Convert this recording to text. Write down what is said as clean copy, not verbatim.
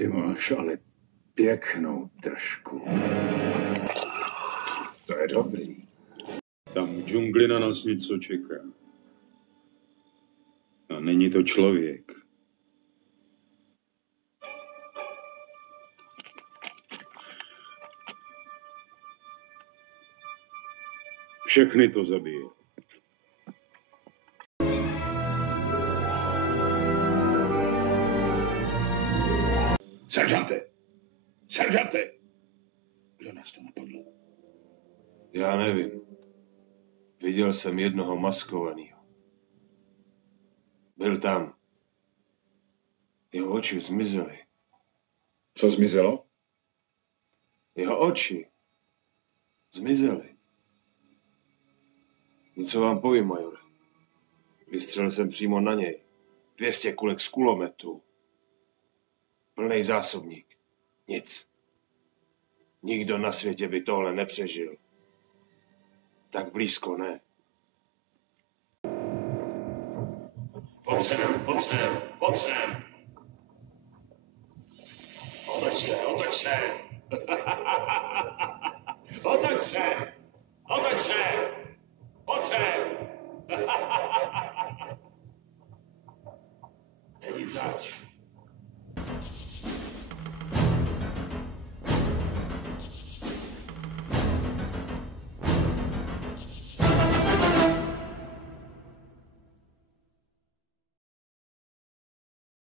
Ty máš ale pěknou držku. To je dobrý. Tam v džungli na nás něco čeká. A není to člověk. Všechny to zabije. Seržante! Seržante! Kdo nás to napadl? Já nevím. Viděl jsem jednoho maskovaného. Byl tam. Jeho oči zmizely. Co zmizelo? Jeho oči zmizely. Něco vám povím, majore. Vystřelil jsem přímo na něj. 200 kulek z kulometu. Plnej zásobník. Nic. Nikdo na světě by tohle nepřežil. Tak blízko ne. Pojď sem, pojď sem, pojď sem. Otoč se, otoč se. Otoč se, otoč se.